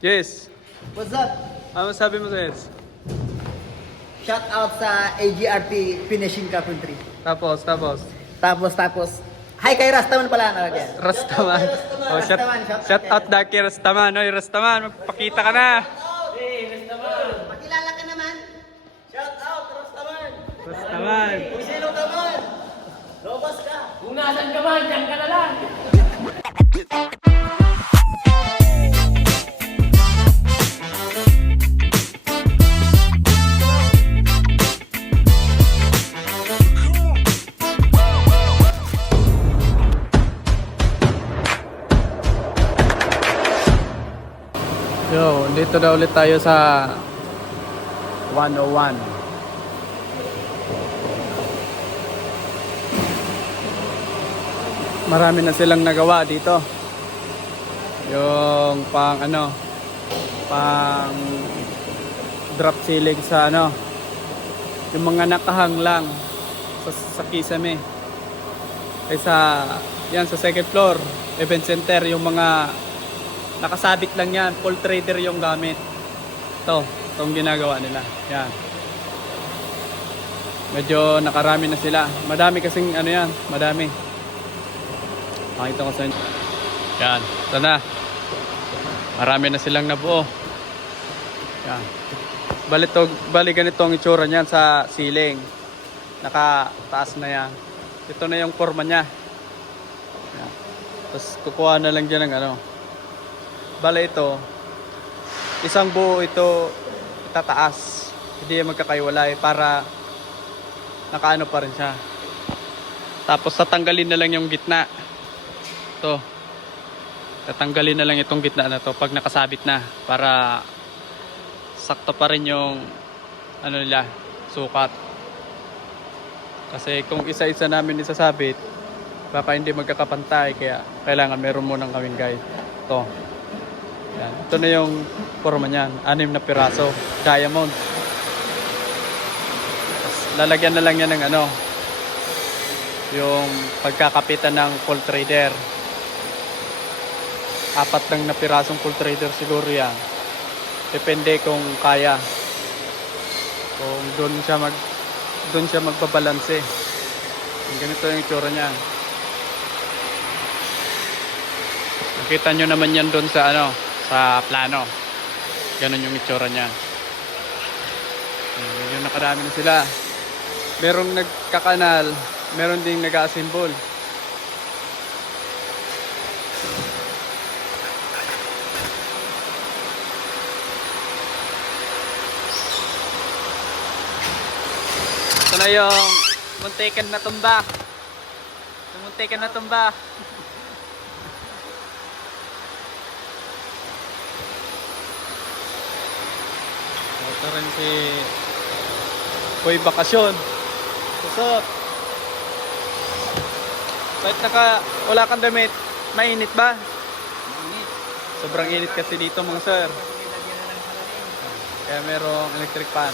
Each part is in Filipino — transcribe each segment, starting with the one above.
Yes. What's up? Ano sabi mo sa Yes? Shout out sa AGRP Finishing Carpentry. Tapos. Tapos. Hi kay Rastaman pala nalagyan. Rastaman. Oh, shout out Daki Rastaman. Oy, Rastaman, magpakita ka na. Pakilala ka naman. Shout out Rastaman. Rastaman. Kung sino ka man. Lobas ka. Kung nasan ka man, diyan ka na lang. Yo, dito na ulit tayo sa 101. Marami na silang nagawa dito. Yung pang drop ceiling sa yung mga nakahang lang sa kisame. Kaysa yan sa second floor, event center, yung mga nakasabit lang yan, full trader yung gamit. Itong ginagawa nila. Yan. Medyo nakarami na sila. Madami kasing madami. Makita ko sa inyo. Yan, ito na. Marami na silang nabuo. Yan. Bali ganito ang itsura niyan sa ceiling. Nakataas na yan. Ito na yung forma niya. Yan. Tapos kukuha na lang dyan ng bali ito, isang buo ito itataas. Hindi yan magkakaiwalay para nakaano pa rin siya. Tapos tatanggalin na lang yung gitna. Ito. Tatanggalin na lang itong gitna na to pag nakasabit na para sakto pa rin yung nila, sukat. Kasi kung isa-isa namin isasabit, baka hindi magkakapantay, kaya kailangan meron munang kaming guide. Ito. Yan. Ito na yung forma niyan, 6 na piraso, diamond. Tapos, lalagyan na lang yan ng yung pagkakapitan ng full trader. 4 lang na pirasong full trader siguro yan. Depende kung kaya. Kung doon siya magbabalanse. Ganito yung itsura niya. Nakita nyo naman yan doon sa sa plano. Ganon yung itsura niya. Medyo nakadami na sila. Merong nagkakanal, meron ding nag-assemble. Ito na yung muntikan na tumba. Yung muntikan na tumba. Ito rin si Boy Bakasyon. Susot. Kahit wala kang damit, mainit ba? Mainit. Sobrang init kasi dito mga sir. Kaya merong electric fan.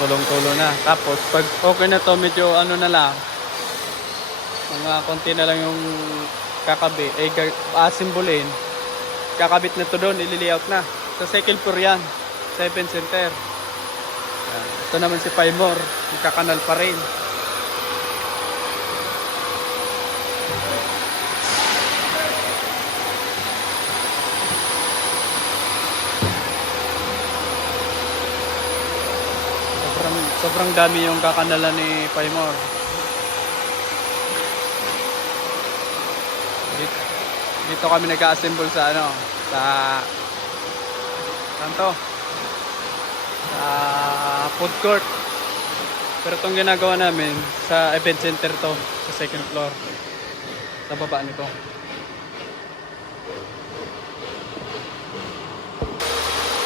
Tulong-tulong na. Tapos pag okay na to, medyo na lang. Mga konti na lang yung kakabit, aasimbulin. Kakabit na to doon, ililiaut na. Sa second floor yan, sa event center. Yan. Ito naman si Paimor, ikakanal pa rin. Sobrang dami yung kakanalan ni Paimor. Dito kami nag-assemble sa food court. Pero itong ginagawa namin sa event center to, sa second floor, sa baba nito.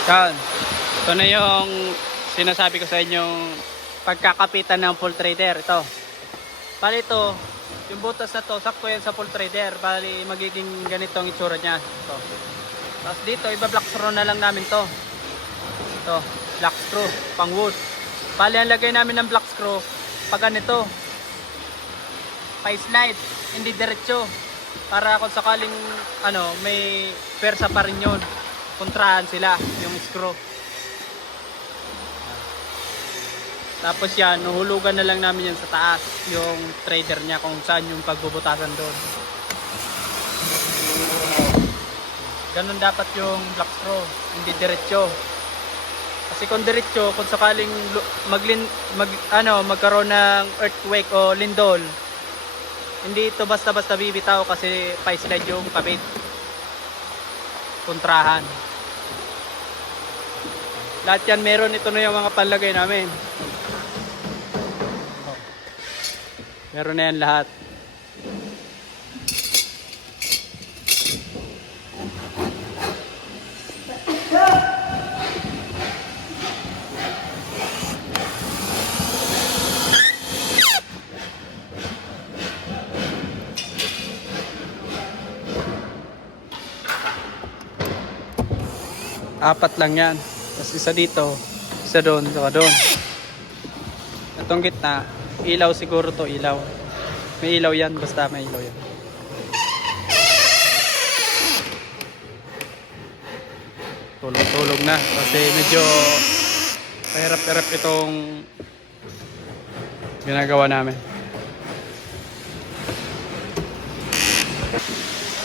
Yan. Ito na yung sinasabi ko sa inyong pagkakapitan ng full trader. Ito. Bali ito, yung butas na to, sakto yan sa full trader. Bali magiging ganito ang itsura niya. Ito. Tapos dito, iba-black screw na lang namin to. Ito, black screw, pang wood. Bali ang lagay namin ng black screw, pag ganito, pa-slide, hindi diretso. Para kung sakaling may persa pa rin yun. Kontrahan sila, yung screw. Tapos yan, nuhulugan na lang namin yan sa taas, yung trader niya kung saan yung pagbubutasan doon. Ganun dapat yung black screw, hindi diretso. Kasi kung diretso, kung sakaling magkaroon ng earthquake o lindol, hindi ito basta-basta bibitaw kasi pa-slide yung kabit. Kontrahan. Lahat yan meron, ito na yung mga panlagay namin. Meron na yan lahat. Apat lang yan. Tapos isa dito, isa doon, saka doon. Itong gitna, ilaw siguro to, ilaw. May ilaw yan, basta may ilaw yan. Tulog-tulog na kasi medyo pahirap-hirap itong ginagawa namin.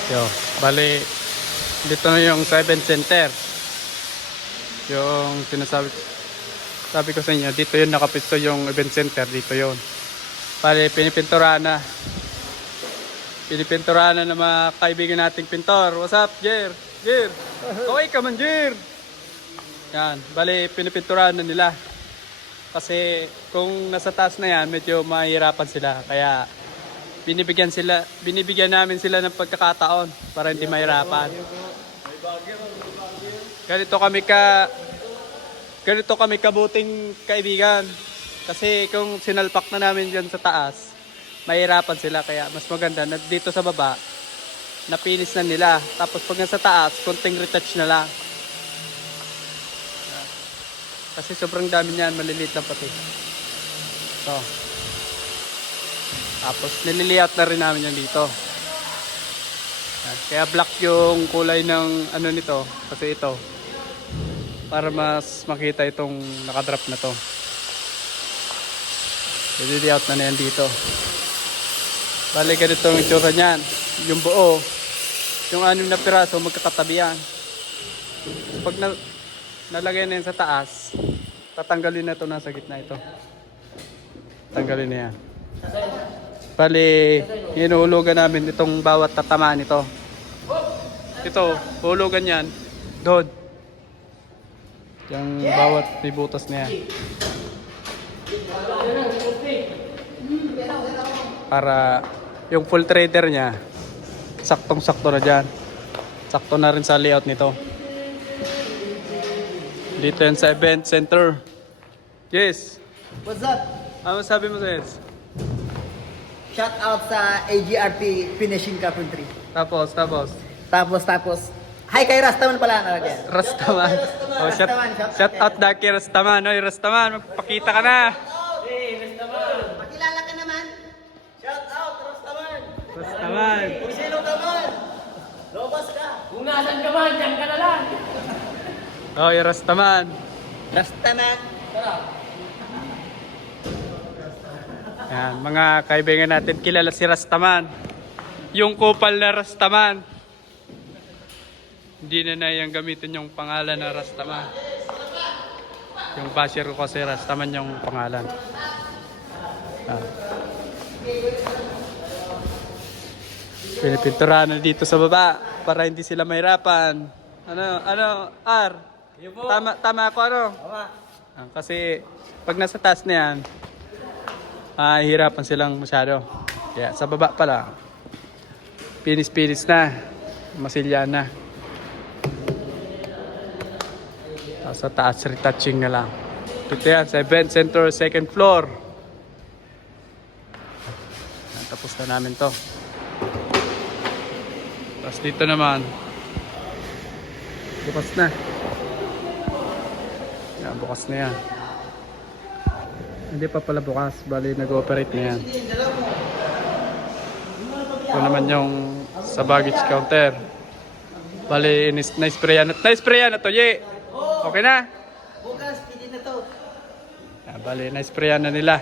Yo, bali dito na yung 7 center. Yung sabi ko sa inyo, dito yun nakapisto yung event center, dito yun. Bali, pinipinturahan na. Pinipinturahan na ng mga kaibigan nating pintor. What's up, Jer? Jer! Kaway ka man, Jer! Yan, bali, pinipinturahan na nila. Kasi kung nasa taas na yan, medyo mahirapan sila. Kaya binibigyan namin sila ng pagkakataon para hindi mahirapan. Ganito kami kabuting kaibigan. Kasi kung sinalpak na namin dyan sa taas, mahirapan sila. Kaya mas maganda na dito sa baba, napinis na nila. Tapos pag nasa taas, konting retouch na lang. Kasi sobrang dami niyan, maliliit lang pati. So, tapos nililiat na rin namin yan dito. Kaya black yung kulay ng nito. Kasi ito, para mas makita itong nakadrop na to. I-layout na yan dito. Bali ganito yung itsura niyan. Yung buo, yung 6 na piraso magkakatabi yan. Pag nalagay na yan sa taas, tatanggalin na ito nasa gitna ito. Tanggalin na yan. Bali, hinuhulugan namin itong bawat tatamaan nito. Ito, hulugan yan doon. Yung bawat pibutas na yan. Para yung full trader niya, saktong-sakto na dyan. Sakto na rin sa layout nito. Dito yan sa event center. Yes. What's up? Ano sabi mo, Seth? Shout out sa AGRP Finishing Carpentry. Tapos. Hi kay Rastaman pala nalagyan. Rastaman. Oh, shout out na kay Rastaman. Oy, Rastaman, magpakita ka na. Pakilala ka naman. Shout out Rastaman. Rastaman. Kung sino ka man, lobas ka. Kung nasan ka man, dyan ka na lang. Oy, Rastaman. Rastaman. Yan, mga kaibigan natin, kilala si Rastaman. Yung kupal na Rastaman. Hindi na yung gamitin yung pangalan na Rastaman. Yung basher ko kasi Rastaman yung pangalan. Pinipinturahan na dito sa baba para hindi sila mahirapan. R? Tama ako, kasi pag nasa taas na yan, hirapan silang masyado. Kaya sa baba pala, pinis-pinis na, masilya na. Sa taas, retouching na lang. Dito yan, sa event center, second floor. Tapos na namin to. Tapos dito naman, bukas na. Yan, bukas na yan. Hindi pa pala bukas, bali nag-ooperate na yan. Ito naman yung sa baggage counter. Bali, na-sprayan na to, Ye. Okay na? Bukas, pili na to. Bali, na-sprayan na nila.